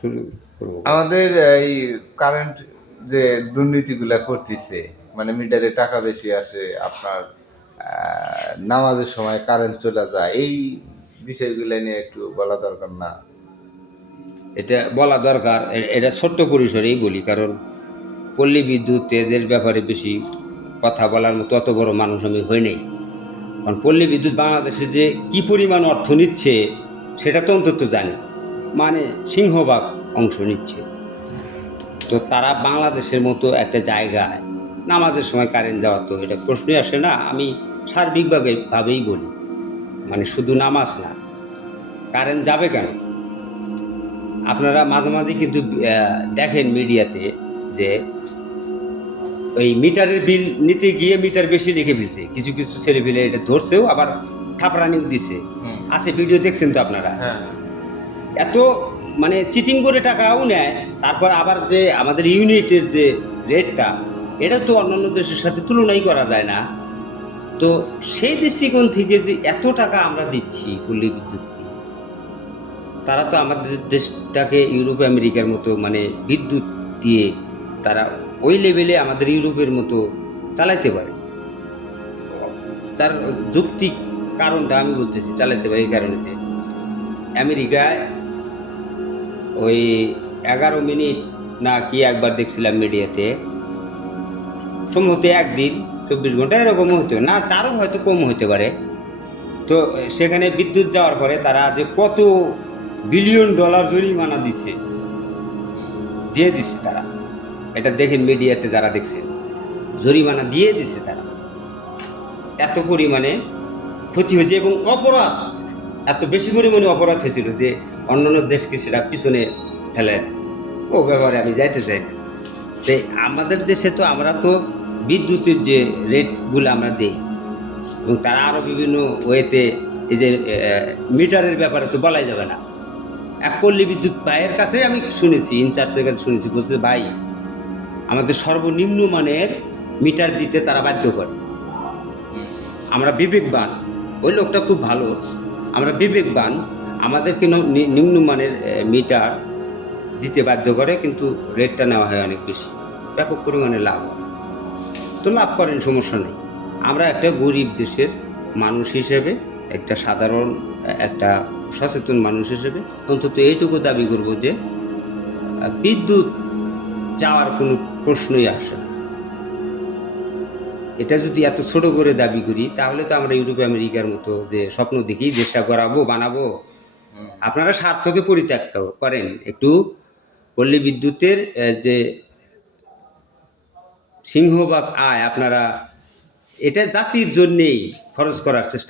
শুরু করবো। আমাদের এই কারেন্ট যে দুর্নীতিগুলা করতেছে, মানে মিটারে টাকা বেশি আসে, আপনার নামাজের সময় কারেন্ট চলে যায়, এই বিষয়গুলো নিয়ে একটু বলা দরকার না? এটা বলা দরকার, এটা ছোট্ট পরিসরেই বলি, কারণ পল্লী বিদ্যুৎ এদের ব্যাপারে বেশি কথা বলার মতো অত বড় মানুষ আমি হই নাই। কারণ পল্লী বিদ্যুৎ বাংলাদেশে যে কি পরিমাণ অর্থ নিচ্ছে সেটা তো অন্তত জানি, মানে সিংহভাগ অংশ নিচ্ছে। তো তারা বাংলাদেশের মতো একটা জায়গায় নামাজের সময় কারেন্ট যাওয়া, তো এটা প্রশ্নই আসে না। আমি সার্বিকভাবেই বলি, মানে শুধু নামাজ না, কারেন্ট যাবে কেন? আপনারা মাঝে মাঝে কিন্তু দেখেন মিডিয়াতে যে ওই মিটারের বিল নিতে গিয়ে মিটার বেশি লিখে ফেলছে, কিছু কিছু ছেলে ফেলে এটা ধরছেও, আবার থাপড়ানিও দিছে। আছে, ভিডিও দেখছেন তো আপনারা। হ্যাঁ, এত মানে চিটিং করে টাকাও নেয়। তারপর আবার যে আমাদের ইউনিটের যে রেটটা, এটা তো অন্যান্য দেশের সাথে তুলনাই করা যায় না। তো সেই দৃষ্টিকোণ থেকে যে এত টাকা আমরা দিচ্ছি পল্লী বিদ্যুৎকে, তারা তো আমাদের দেশটাকে ইউরোপ আমেরিকার মতো মানে বিদ্যুৎ দিয়ে তারা ওই লেভেলে আমাদের ইউরোপের মতো চালাইতে পারে। তার যৌক্তিক কারণটা আমি বলতেছি, চালাইতে পারে এই কারণে যে আমেরিকায় ওই 11 মিনিট না কি একবার দেখছিলাম মিডিয়াতে, সম্ভবত একদিন 24 ঘন্টা এরকমও হতে না, তারও হয়তো কম হতে পারে। তো সেখানে বিদ্যুৎ যাওয়ার পরে তারা যে কত বিলিয়ন ডলার জরিমানা দিয়ে দিছে তারা, এটা দেখেন মিডিয়াতে যারা দেখছেন, জরিমানা দিয়ে দিছে তারা। এত পরিমাণে ক্ষতি হয়েছে এবং অপরাধ, এত বেশি পরিমাণে অপরাধ হয়েছিল যে অন্যান্য দেশকে সেটা পিছনে ফেলাই দিচ্ছে। ও ব্যাপারে আমি যাইতে চাই না। তাই আমাদের দেশে তো আমরা তো বিদ্যুতের যে রেটগুলো আমরা দিই, এবং তারা আরও বিভিন্ন ওয়েতে, এই যে মিটারের ব্যাপারে তো বলাই যাবে না। এক পল্লী বিদ্যুৎ ভাইয়ের কাছে আমি শুনেছি, ইনচার্জের কাছে শুনেছি, বলছে ভাই আমাদের সর্বনিম্ন মানের মিটার দিতে তারা বাধ্য করে। আমরা বিবেকবান, ওই লোকটা খুব ভালো, আমরা বিবেকবান, আমাদেরকে নিম্নমানের মিটার দিতে বাধ্য করে, কিন্তু রেটটা নেওয়া হয় অনেক বেশি, ব্যাপক পরিমাণে লাভ হয়। তো লাভ করেন, সমস্যা নেই। আমরা একটা গরিব দেশের মানুষ হিসেবে, একটা সাধারণ একটা সচেতন মানুষ হিসেবে অন্তত এইটুকু দাবি করব যে বিদ্যুৎ যাওয়ার কোনো প্রশ্নই আসে না। এটা যদি এত ছোট করে দাবি করি, তাহলে তো আমরা ইউরোপ আমেরিকার মতো যে স্বপ্ন দেখি দেশটা বানাবো, আপনারা স্বার্থকে পরিত্যক্ত করেন। একটু পল্লী বিদ্যুতের যে সিংহভাগ আয় আপনারা এটা জাতির জন্যেই খরচ করার চেষ্টা